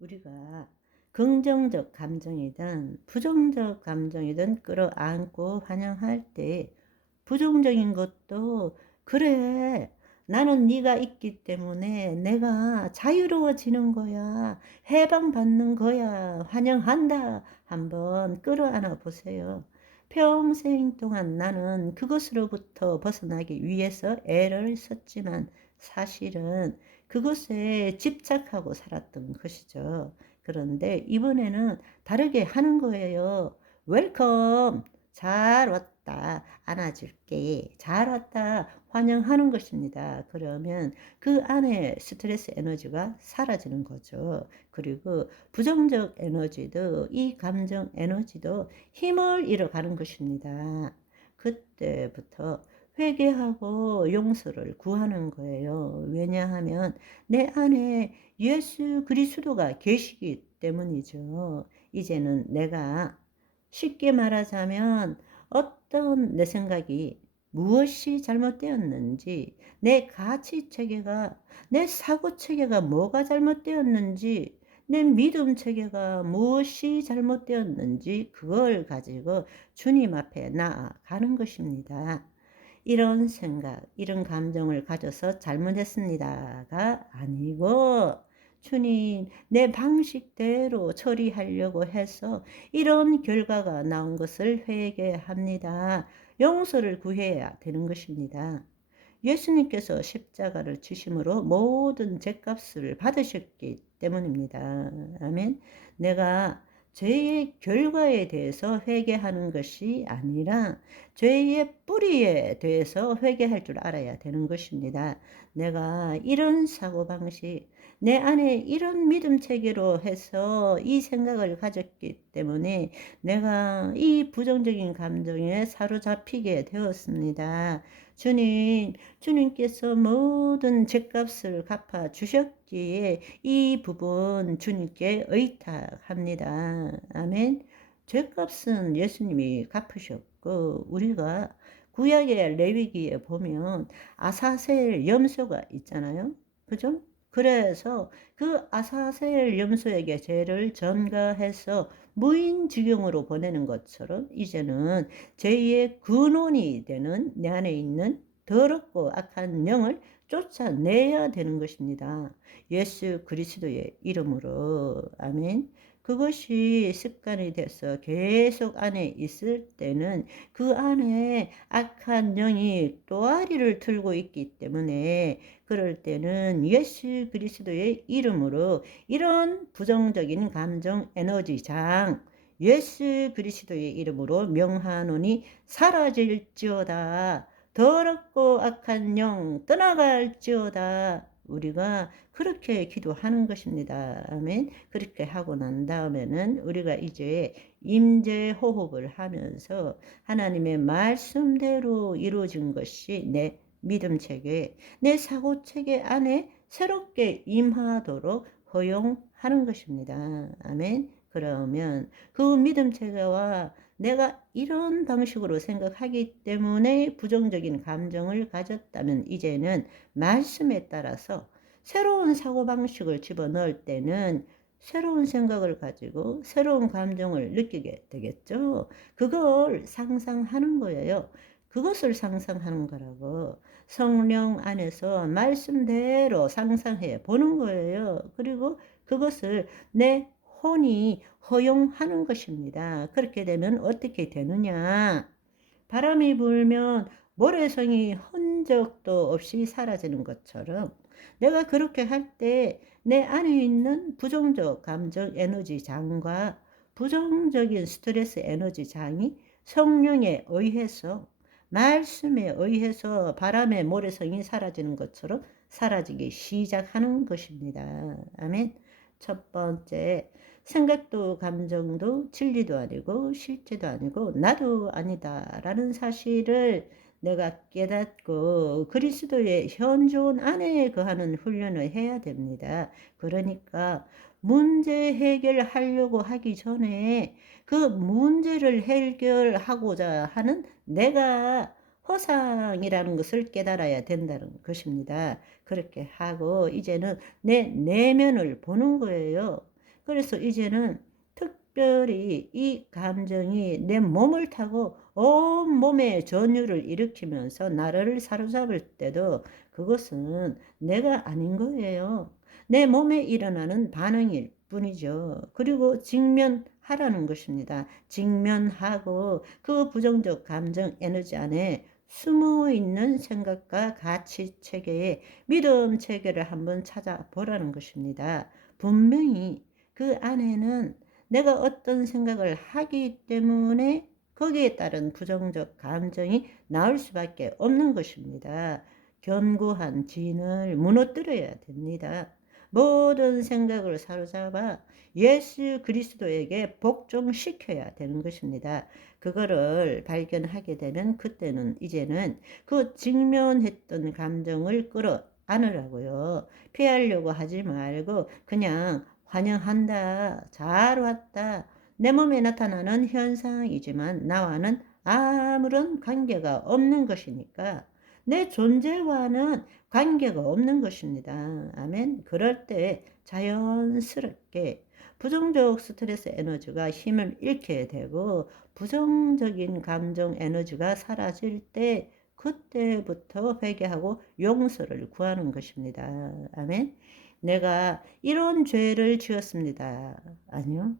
우리가 긍정적 감정이든 부정적 감정이든 끌어안고 환영할 때 부정적인 것도 그래, 나는 네가 있기 때문에 내가 자유로워지는 거야, 해방받는 거야, 환영한다, 한번 끌어안아 보세요. 평생 동안 나는 그것으로부터 벗어나기 위해서 애를 썼지만 사실은 그것에 집착하고 살았던 것이죠. 그런데 이번에는 다르게 하는 거예요. 웰컴, 잘 왔다, 안아줄게, 잘 왔다, 환영하는 것입니다. 그러면 그 안에 스트레스 에너지가 사라지는 거죠. 그리고 부정적 에너지도, 이 감정 에너지도 힘을 잃어가는 것입니다. 그때부터 회개하고 용서를 구하는 거예요. 왜냐하면 내 안에 예수 그리스도가 계시기 때문이죠. 이제는 내가 쉽게 말하자면 어떤 내 생각이 무엇이 잘못되었는지, 내 가치 체계가, 내 사고 체계가 뭐가 잘못되었는지, 내 믿음 체계가 무엇이 잘못되었는지 그걸 가지고 주님 앞에 나아가는 것입니다. 이런 생각, 이런 감정을 가져서 잘못했습니다가 아니고 주님, 내 방식대로 처리하려고 해서 이런 결과가 나온 것을 회개합니다. 용서를 구해야 되는 것입니다. 예수님께서 십자가를 지심으로 모든 죄값을 받으셨기 때문입니다. 아멘. 내가 죄의 결과에 대해서 회개하는 것이 아니라 죄의 뿌리에 대해서 회개할 줄 알아야 되는 것입니다. 내가 이런 사고방식, 내 안에 이런 믿음 체계로 해서 이 생각을 가졌기 때문에 내가 이 부정적인 감정에 사로잡히게 되었습니다. 주님께서 모든 죄값을 갚아 주셨기에 이 부분 주님께 의탁합니다. 아멘. 죄값은 예수님이 갚으셨고, 우리가 구약의 레위기에 보면 아사셀 염소가 있잖아요. 그죠? 그래서 그 아사셀 염소에게 죄를 전가해서 무인지경으로 보내는 것처럼 이제는 죄의 근원이 되는 내 안에 있는 더럽고 악한 영을 쫓아내야 되는 것입니다. 예수 그리스도의 이름으로. 아멘. 그것이 습관이 돼서 계속 안에 있을 때는 그 안에 악한 영이 또아리를 틀고 있기 때문에 그럴 때는 예수 그리스도의 이름으로 이런 부정적인 감정 에너지장 예수 그리스도의 이름으로 명하노니 사라질지어다. 더럽고 악한 영 떠나갈지어다. 우리가 그렇게 기도하는 것입니다. 아멘. 그렇게 하고 난 다음에는 우리가 이제 임재 호흡을 하면서 하나님의 말씀대로 이루어진 것이 내 믿음 체계, 내 사고 체계 안에 새롭게 임하도록 허용하는 것입니다. 아멘. 그러면 그 믿음 체계와 내가 이런 방식으로 생각하기 때문에 부정적인 감정을 가졌다면 이제는 말씀에 따라서 새로운 사고방식을 집어넣을 때는 새로운 생각을 가지고 새로운 감정을 느끼게 되겠죠. 그걸 상상하는 거예요. 그것을 상상하는 거라고. 성령 안에서 말씀대로 상상해 보는 거예요. 그리고 그것을 내 혼이 허용하는 것입니다. 그렇게 되면 어떻게 되느냐? 바람이 불면 모래성이 흔적도 없이 사라지는 것처럼 내가 그렇게 할 때 내 안에 있는 부정적 감정 에너지 장과 부정적인 스트레스 에너지 장이 성령에 의해서 말씀에 의해서 바람의 모래성이 사라지는 것처럼 사라지기 시작하는 것입니다. 아멘. 첫 번째, 생각도 감정도 진리도 아니고 실제도 아니고 나도 아니다라는 사실을 내가 깨닫고 그리스도의 현존 안에 거하는 훈련을 해야 됩니다. 그러니까 문제 해결하려고 하기 전에 그 문제를 해결하고자 하는 내가 허상이라는 것을 깨달아야 된다는 것입니다. 그렇게 하고 이제는 내 내면을 보는 거예요. 그래서 이제는 특별히 이 감정이 내 몸을 타고 온 몸에 전율을 일으키면서 나를 사로잡을 때도 그것은 내가 아닌 거예요. 내 몸에 일어나는 반응일 뿐이죠. 그리고 직면하라는 것입니다. 직면하고 그 부정적 감정 에너지 안에 숨어 있는 생각과 가치 체계의 믿음 체계를 한번 찾아보라는 것입니다. 분명히 그 안에는 내가 어떤 생각을 하기 때문에 거기에 따른 부정적 감정이 나올 수밖에 없는 것입니다. 견고한 진을 무너뜨려야 됩니다. 모든 생각을 사로잡아 예수 그리스도에게 복종시켜야 되는 것입니다. 그거를 발견하게 되면 그때는 이제는 그 직면했던 감정을 끌어 안으라고요. 피하려고 하지 말고 그냥 환영한다. 잘 왔다. 내 몸에 나타나는 현상이지만 나와는 아무런 관계가 없는 것이니까 내 존재와는 관계가 없는 것입니다. 아멘. 그럴 때 자연스럽게 부정적 스트레스 에너지가 힘을 잃게 되고 부정적인 감정 에너지가 사라질 때 그때부터 회개하고 용서를 구하는 것입니다. 아멘. 내가 이런 죄를 지었습니다. 아니요.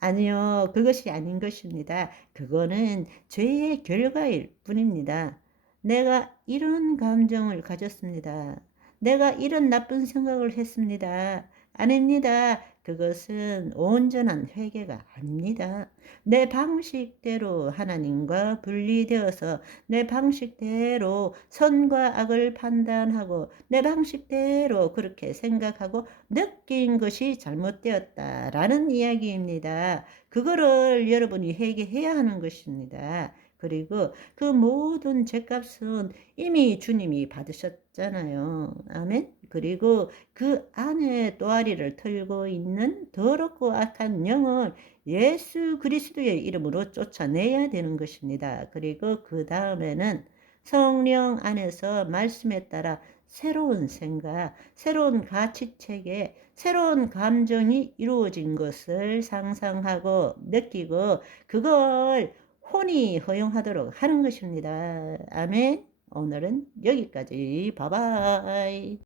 아니요. 그것이 아닌 것입니다. 그거는 죄의 결과일 뿐입니다. 내가 이런 감정을 가졌습니다. 내가 이런 나쁜 생각을 했습니다. 아닙니다. 그것은 온전한 회개가 아닙니다. 내 방식대로 하나님과 분리되어서 내 방식대로 선과 악을 판단하고 내 방식대로 그렇게 생각하고 느낀 것이 잘못되었다라는 이야기입니다. 그거를 여러분이 회개해야 하는 것입니다. 그리고 그 모든 죄값은 이미 주님이 받으셨잖아요. 아멘. 그리고 그 안에 또아리를 털고 있는 더럽고 악한 영을 예수 그리스도의 이름으로 쫓아내야 되는 것입니다. 그리고 그 다음에는 성령 안에서 말씀에 따라 새로운 생각, 새로운 가치체계, 새로운 감정이 이루어진 것을 상상하고 느끼고 그걸 혼이 허용하도록 하는 것입니다. 아멘. 오늘은 여기까지. 바이바이.